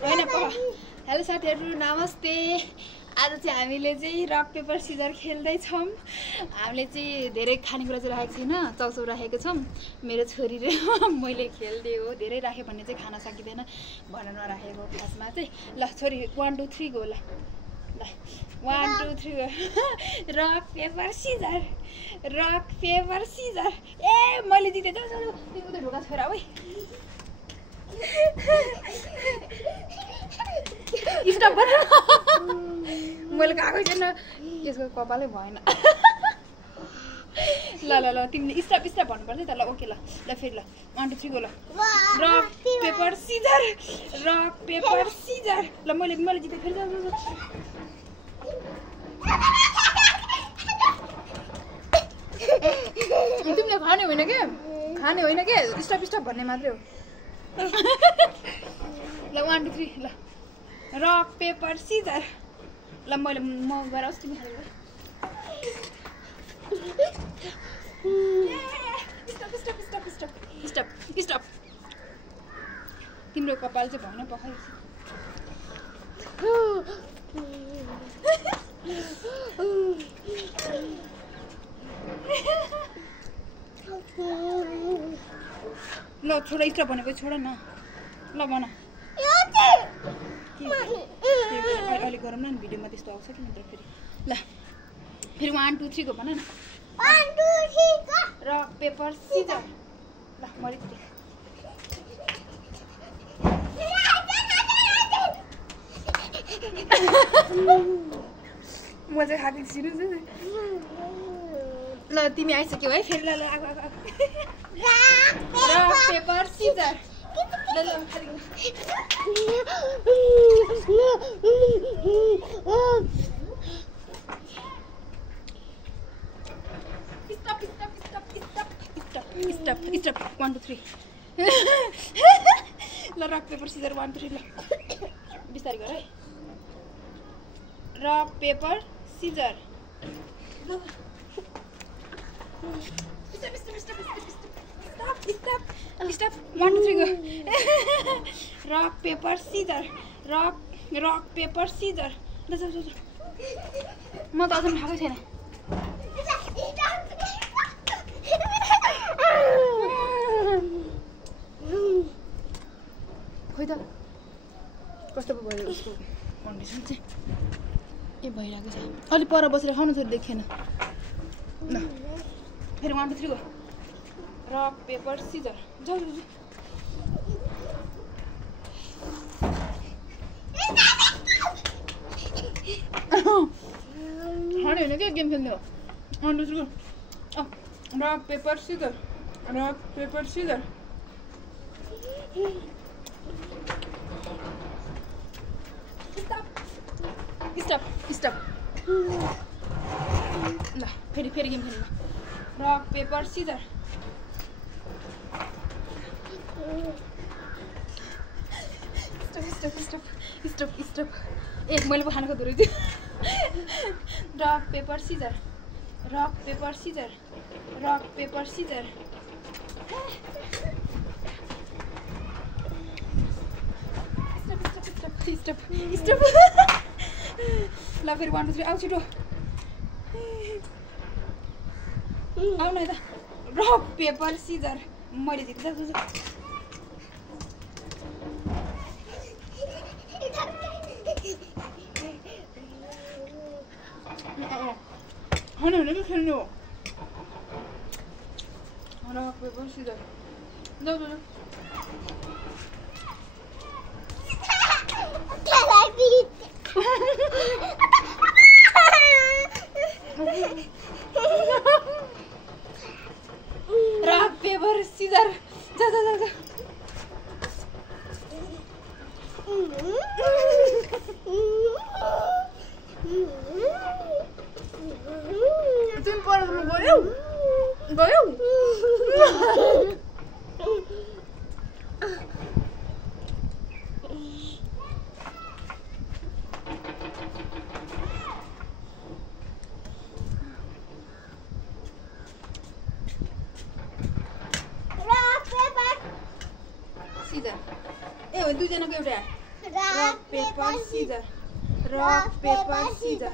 होइन हेलो साथीहरू नमस्ते। आज चाहिँ हामीले चाहिँ रक पेपर सिजर खेल्दैछौँ। हामीले चाहिँ धेरै खानेकुरा चाहिँ राखेको छैन, चाउचाउ राखेको छौँ। मेरो छोरी र मैले खेल्दै हो, धेरै राख्यो भने चाहिँ खान सकिँदैन भनेर नराखेको खासमा चाहिँ। ल छोरी 1 2 3 गो। ल 1 2 3 go. Rock paper scissor, rock paper scissor. ए मैले जितेँ। जाऊ जाऊ तिम्रो त ढोका छोरा ओइ। स्टप गर। मैले गएको छैन, यसको कपालै भएन। ल ल ल तिमीले स्टप स्टप भन्नुपर्छ त। ल ओके ल ल फेरि ल 1 2 3 गो। ल rock paper scissor, rock paper scissor. ल मैले जितेँ फेरि। जाऊ जाऊ तिमीले खाने होइन के, खाने होइन के, स्टप स्टप भन्ने मात्रै हो। ल 1 2 3 ल रक पेपर सिजर। ल मैले म गराउँछु तिमी खाने। Stop stop stop stop stop stop. तिम्रो कपाल चाहिँ भएन पखाइ। ल छोडा स्टप भनेको छोड न। ल भन अहिले गरौँ न, भिडियोमा त्यस्तो आउँछ कि नत्र फेरि। ल फेरि 1 2 3 गो भन न। 1 2 3 गो। Rock paper scissor. ल मैले जितेँ। म चाहिँ खाएको छिनु। ल तिमी आइसक्यौ है फेरि। ल ल आगो आगो आगो। Rock paper scissor. ल ल खाली stop stop stop stop stop stop stop 1 2 3। ल रक पेपर सिजर 1 2 3। ल बिस्तारै गर है। Rock paper scissor. Stop stop stop stop 1 2 3 go. Rock paper scissor, rock paper scissor. ल जाऊ जाऊ। म त अझै खाएको छैन। खोइ त कस्तो पो भयो उसको कन्डिसन चाहिँ। के भइरहेको छ। अलि पर बसेर खानु छोरी देखेन। ल फेरि 1 2 3 गो। Rock paper scissor. जाऊ जाऊ। खाने होइन क्या, गेम खेल्ने हो। 1 2 3 go. Rock paper scissor, rock paper scissor. Stop stop. ल फेरि गेम खेल्नु। Rock paper scissor. Stop stop stop stop. ए मैले पो खानको धुरै थियो। Rock paper scissor, rock paper scissor, rock paper scissor. Stop stop. ल फेरि 1 2 3 आऊ छिटो आऊ न यता। Rock paper scissor. मैले जितेँ। जाऊ जाऊ। खाने होइन कि खेल्नु हो। Rock paper scissor. जाऊ जाऊ। Rock paper scissor. जा जा जा जा। तिमी पर गयौ गयौ। सिजर। ए हो दुईजनाको एउटा rock paper scissor rock paper Caesar